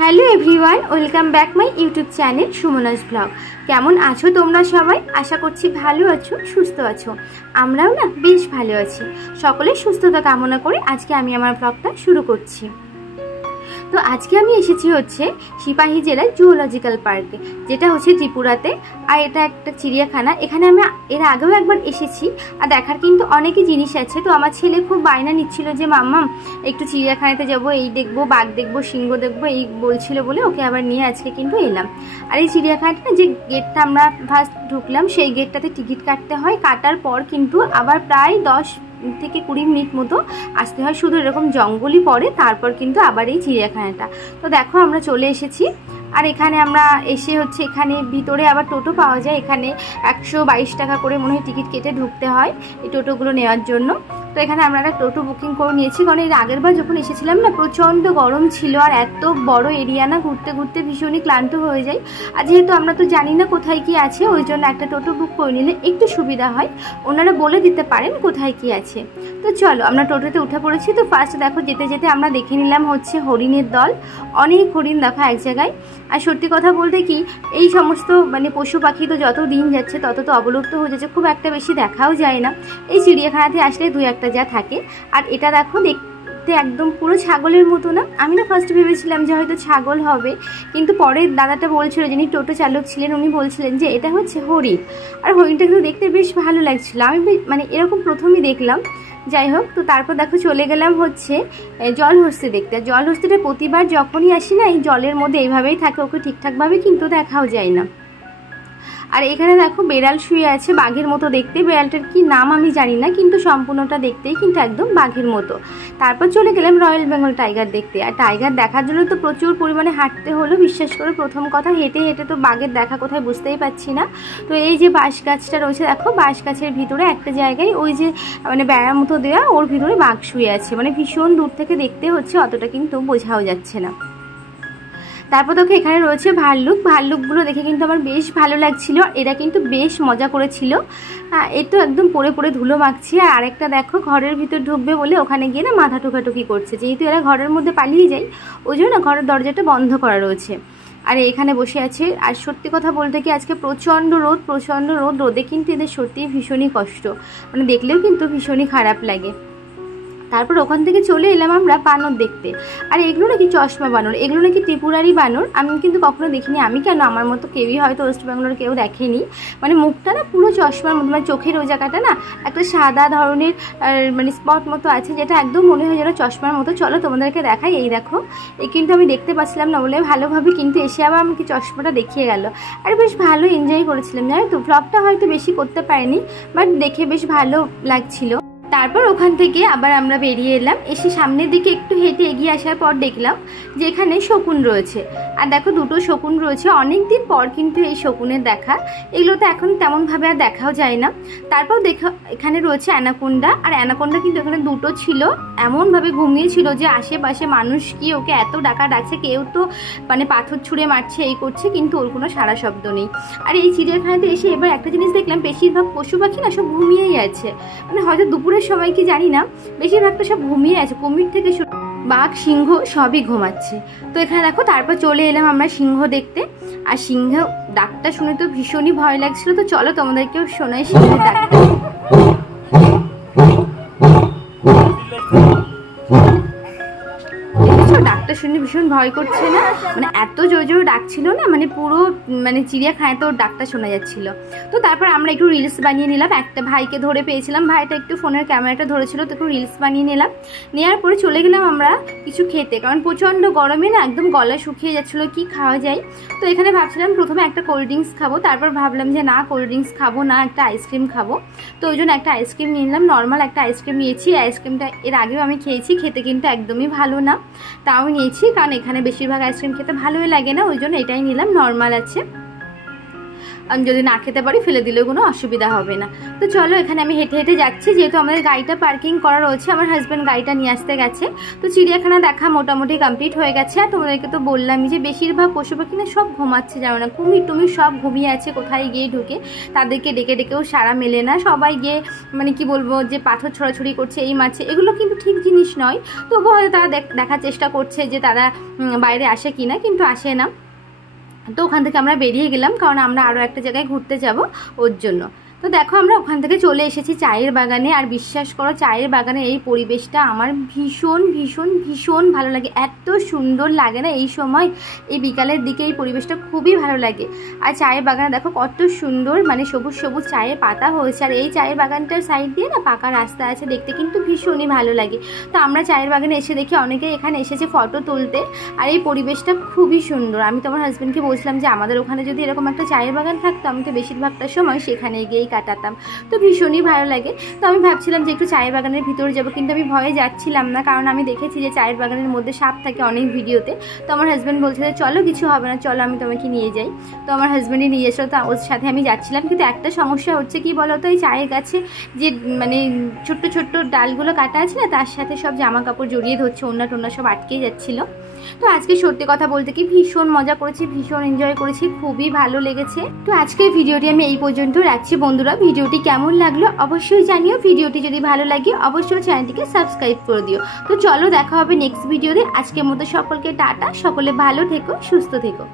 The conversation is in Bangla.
Hello everyone, welcome back my YouTube channel Sumana's blog. কেমন আছো তোমরা সবাই? আশা করছি ভালো আছো, সুস্থ আছো। আমরাও না বেশ ভালো আছি। সকলের সুস্থতা কামনা করে আজকে আমি আমার ব্লগটা শুরু করছি। তো আজকে আমি এসেছি হচ্ছে সিপাহী জেলার জুওলজিক্যাল পার্কে, যেটা হচ্ছে ত্রিপুরাতে। আর এটা একটা চিড়িয়াখানা। এখানে আমি এর আগেও একবার এসেছি। আর দেখার কিন্তু অনেকই জিনিস আছে। তো আমার ছেলে খুব বায়না নিচ্ছিল যে মাম্মাম একটু চিড়িয়াখানাতে যাব, এই দেখবো, বাঘ দেখবো, সিংহ দেখবো, এই বলছিল বলে ওকে আবার নিয়ে আজকে কিন্তু এলাম। আর এই চিড়িয়াখানাটা যে গেটটা আমরা ফার্স্ট ঢুকলাম, সেই গেটটাতে টিকিট কাটতে হয়। কাটার পর কিন্তু আবার প্রায় 10 থেকে 20 মিনিট মতো আসতে হয়। শুধু এরকম জঙ্গলই পড়ে, তারপর কিন্তু আবার এই চিড়িয়াখানাটা। তো দেখো আমরা চলে এসেছি। আর এখানে আমরা এসে হচ্ছে এখানে ভিতরে আবার টোটো পাওয়া যায়। এখানে 122 টাকা করে মনে হয় টিকিট কেটে ঢুকতে হয় এই টোটোগুলো নেওয়ার জন্য। তো এখানে আমরা একটা টোটো বুকিং করে নিয়েছি, কারণ এর আগের বার যখন এসেছিলাম না প্রচণ্ড গরম ছিল। আর এত বড় এরিয়া না, ঘুরতে ঘুরতে ভীষণই ক্লান্ত হয়ে যায়। আর যেহেতু আমরা তো জানি না কোথায় কি আছে, ওই জন্য একটা টোটো বুক করে নিলে একটু সুবিধা হয়। ওনারা বলে দিতে পারেন কোথায় কি আছে। তো চলো আমরা টোটোতে উঠে পড়েছি। তো ফার্স্ট দেখো যেতে যেতে আমরা দেখে নিলাম হচ্ছে হরিণের দল। অনেক হরিণ দেখা এক জায়গায়। আর সত্যি কথা বলতে কি, এই সমস্ত মানে পশু পাখি তো যত দিন যাচ্ছে তত তো অবলুপ্ত হয়ে যাচ্ছে, খুব একটা বেশি দেখাও যায় না। এই চিড়িয়াখানাতে আসলে 2-1টা যা থাকে। আর এটা দেখো দেখতে একদম পুরো ছাগলের মতো না। আমি না ফার্স্ট ভেবেছিলাম যে হয়তো ছাগল হবে, কিন্তু পরে দাদাটা বলছিল, যিনি টোটো চালক ছিলেন উনি বলছিলেন যে এটা হচ্ছে হরিণ। আর হরিণটা কিন্তু দেখতে বেশ ভালো লাগছিল। আমি মানে এরকম প্রথমেই দেখলাম। যাই হোক, তো তারপর দেখো চলে গেলাম হচ্ছে জলহস্তি দেখতে। জলহস্তিটা প্রতিবার যখনই আসি না, এই জলের মধ্যে এইভাবেই থাকে, ওকে ঠিকঠাকভাবে কিন্তু দেখাও যায় না। আর এখানে দেখো বেড়াল শুয়ে আছে বাঘের মতো দেখতে। বেড়ালটার কি নাম আমি জানি না, কিন্তু সম্পূর্ণটা দেখতেই কিন্তু একদম বাঘের মতো। তারপর চলে গেলাম রয়্যাল বেঙ্গল টাইগার দেখতে। আর টাইগার দেখার জন্য তো প্রচুর পরিমাণে হাঁটতে হলো। বিশ্বাস করে প্রথম কথা, হেঁটে হেঁটে তো বাঘের দেখা কোথায় বুঝতেই পারছি না। তো এই যে বাঁশ গাছটা রয়েছে দেখো, বাঁশ গাছের ভিতরে একটা জায়গায় ওই যে মানে বেড়ার মতো দেওয়া, ওর ভিতরে বাঘ শুয়ে আছে। মানে ভীষণ দূর থেকে দেখতে হচ্ছে, অতটা কিন্তু বোঝাও যাচ্ছে না। তারপর দেখো এখানে রয়েছে ভাল্লুক। ভাল্লুকগুলো দেখে কিন্তু আমার বেশ ভালো লাগছিল। এরা কিন্তু বেশ মজা করেছিল। এই তো একদম পড়ে পড়ে ধুলো মাখছি। আর আরেকটা দেখো ঘরের ভিতর ঢুকবে বলে ওখানে গিয়ে না মাথা ঠোকাটুকি করছে। যেহেতু এরা ঘরের মধ্যে পালিয়ে যায়, ওই জন্য ঘরের দরজাটা বন্ধ করা রয়েছে। আর এখানে বসে আছে। আর সত্যি কথা বলতে কি, আজকে প্রচণ্ড রোদ, প্রচণ্ড রোদ। রোদে কিন্তু এদের সত্যিই ভীষণই কষ্ট, মানে দেখলেও কিন্তু ভীষণই খারাপ লাগে। তারপর ওখান থেকে চলে এলাম আমরা বানর দেখতে। আর এগুলো নাকি চশমা বানর, এগুলো নাকি ত্রিপুরারই বানর। আমি কিন্তু কখনো দেখিনি। আমি কেন, আমার মতো কেউই হয়তো ওয়েস্ট বেঙ্গলের কেউ দেখেনি। মানে মুখটা না পুরো চশমার মতো, মানে চোখের ওই জায়গাটা না একটা সাদা ধরনের মানে স্পট মতো আছে, যেটা একদম মনে হয় যেন চশমার মতো। চলো তোমাদেরকে দেখাই। এই দেখো, এই কিন্তু আমি দেখতে পাচ্ছিলাম না বলে ভালোভাবে, কিন্তু এসে আবার আমাকে চশমাটা দেখিয়ে গেল। আর বেশ ভালো এনজয় করেছিলাম, জানো তো। ব্লগটা হয়তো বেশি করতে পারিনি, বাট দেখে বেশ ভালো লাগছিল। তারপর ওখান থেকে আবার আমরা বেরিয়ে এলাম। এসে সামনের দিকে একটু হেঁটে এগিয়ে আসার পর দেখলাম যে এখানে শকুন রয়েছে। আর দেখো দুটো শকুন রয়েছে। অনেক দিন পর কিন্তু এই শকুনের দেখা। এগুলো তো এখন তেমনভাবে আর দেখাও যায় না। তারপর দেখো এখানে রয়েছে অ্যানাকোন্ডা। আর অ্যানাকোন্ডা কিন্তু এখানে দুটো ছিল। এমনভাবে ঘুমিয়েছিল যে আশেপাশে মানুষ কি ওকে এত ডাকছে, কেউ তো মানে পাথর ছুঁড়ে মারছে, এই করছে, কিন্তু ওর কোনো সারা শব্দ নেই। আর এই চিড়িয়াখানাতে এসে এবার একটা জিনিস দেখলাম, বেশিরভাগ পশু পাখি না সব ঘুমিয়েই আছে। মানে হয়তো দুপুরের সময় কি জানি না, বেশিরভাগটা সব ঘুমিয়ে আছে। কুমির থেকে বাঘ, সিংহ সবই ঘুমাচ্ছে। তো এখানে দেখো তারপর চলে এলাম আমরা সিংহ দেখতে। আর সিংহ ডাকটা শুনে তো ভীষণই ভয় লাগছিল। তো চলো তোমাদেরকেও শোনাই সিংহের ডাকটা। ডাকটা শুনে ভীষণ ভয় করছে না, মানে এত জোরে জোরে ডাকছিল না, মানে পুরো মানে চিড়িয়াখানায় তো ডাকটা শোনা যাচ্ছিল। তো তারপর আমরা একটু রিলস বানিয়ে নিলাম। একটা ভাইকে ধরে পেয়েছিলাম, ভাইটা একটু ফোনের ক্যামেরাটা ধরেছিল, তো একটু রিলস বানিয়ে নিলাম। নেওয়ার পরে চলে গেলাম আমরা কিছু খেতে, কারণ প্রচণ্ড গরমে না একদম গলা শুকিয়ে যাচ্ছিলো, কি খাওয়া যায়। তো এখানে ভাবছিলাম প্রথমে একটা কোল্ড ড্রিঙ্কস খাবো, তারপর ভাবলাম যে না, কোল্ড ড্রিঙ্কস খাবো না, একটা আইসক্রিম খাবো। তো ওই জন্য একটা আইসক্রিম নিয়ে নিলাম। নর্মাল একটা আইসক্রিম নিয়েছি। আইসক্রিমটা এর আগেও আমি খেয়েছি, খেতে কিন্তু একদমই ভালো না, তাও নিয়েছি, কারণ এখানে বেশিরভাগ আইসক্রিম খেতে ভালোই লাগে না, ওই জন্য এটাই নিলাম, নর্মাল আছে। আমি যদি না খেতে পারি ফেলে দিলেও কোনো অসুবিধা হবে না। তো চলো এখানে আমি হেঁটে হেঁটে যাচ্ছি, যেহেতু আমাদের গাড়িটা পার্কিং করা রয়েছে, আমার হাজব্যান্ড গাড়িটা নিয়ে আসতে গেছে। তো চিড়িয়াখানা দেখা মোটামুটি কমপ্লিট হয়ে গেছে। আর তোমাদেরকে তো বললামই যে বেশিরভাগ পশু পাখি না সব ঘুমাচ্ছে, জানো না, কুমির টুমির সব ঘুমিয়ে আছে কোথায় গিয়ে ঢুকে, তাদেরকে ডেকে ডেকেও সাড়া মেলে না, সবাই গিয়ে মানে কি বলবো যে পাথর ছড়াছড়ি করছে এই মাছে, এগুলো কিন্তু ঠিক জিনিস নয়। তবুও হয়তো তারা দেখার চেষ্টা করছে যে তারা বাইরে আসে কিনা, কিন্তু আসে না। তো ওখান থেকে আমরা বেরিয়ে গেলাম, কারণ আমরা আরও একটা জায়গায় ঘুরতে যাব ওর জন্য। তো দেখো আমরা ওখান থেকে চলে এসেছি চায়ের বাগানে। আর বিশ্বাস করো চায়ের বাগানে এই পরিবেশটা আমার ভীষণ ভীষণ ভীষণ ভালো লাগে, এত সুন্দর লাগে না এই সময়, এই বিকালের দিকে এই পরিবেশটা খুবই ভালো লাগে। আর চায়ের বাগানে দেখো কত সুন্দর মানে সবুজ সবুজ চায়ের পাতা হয়েছে, আর এই চায়ের বাগানটার সাইড দিয়ে না পাকা রাস্তা আছে, দেখতে কিন্তু ভীষণই ভালো লাগে। তো আমরা চায়ের বাগানে এসে দেখি অনেকেই এখানে এসেছে ফটো তুলতে, আর এই পরিবেশটা খুবই সুন্দর। আমি তোমার হাজব্যান্ডকে বলছিলাম যে আমাদের ওখানে যদি এরকম একটা চায়ের বাগান থাকতো, আমি তো বেশিরভাগটা সময় সেখানে গিয়েই কাটাতাম, তো ভীষণই ভালো লাগে। তো আমি ভাবছিলাম যে একটু চায়ের বাগানের ভিতরে যাবো, কিন্তু আমি ভয়ে যাচ্ছিলাম না, কারণ আমি দেখেছি যে চায়ের বাগানের মধ্যে সাপ থাকে অনেক ভিডিওতে। তো আমার হাজব্যান্ড বলছে যে চলো কিছু হবে না, চলো আমি তোমাকে নিয়ে যাই। তো আমার হাজব্যান্ডই নিয়ে এসো, তো ওর সাথে আমি যাচ্ছিলাম। কিন্তু একটা সমস্যা হচ্ছে কি বলতো, এই চায়ের গাছে যে মানে ছোট্ট ছোট্ট ডালগুলো কাটা আছে না, তার সাথে সব জামা কাপড় জড়িয়ে ধরছে, ওড়না টোনা সব আটকেই যাচ্ছিল। তো আজকে সত্যি কথা বলতে কি ভীষণ মজা করেছি, ভীষণ এনজয় করেছি, খুবই ভালো লেগেছে। তো আজকের ভিডিওটি আমি এই পর্যন্ত রাখছি বন্ধুরা। ভিডিওটি কেমন লাগলো অবশ্যই জানিও, ভিডিওটি যদি ভালো লাগে অবশ্যই চ্যানেলটিকে সাবস্ক্রাইব করে দিও। তো চলো দেখা হবে নেক্সট ভিডিওতে। আজকের মতো সকলকে টাটা, সকলে ভালো থেকো, সুস্থ থেকো।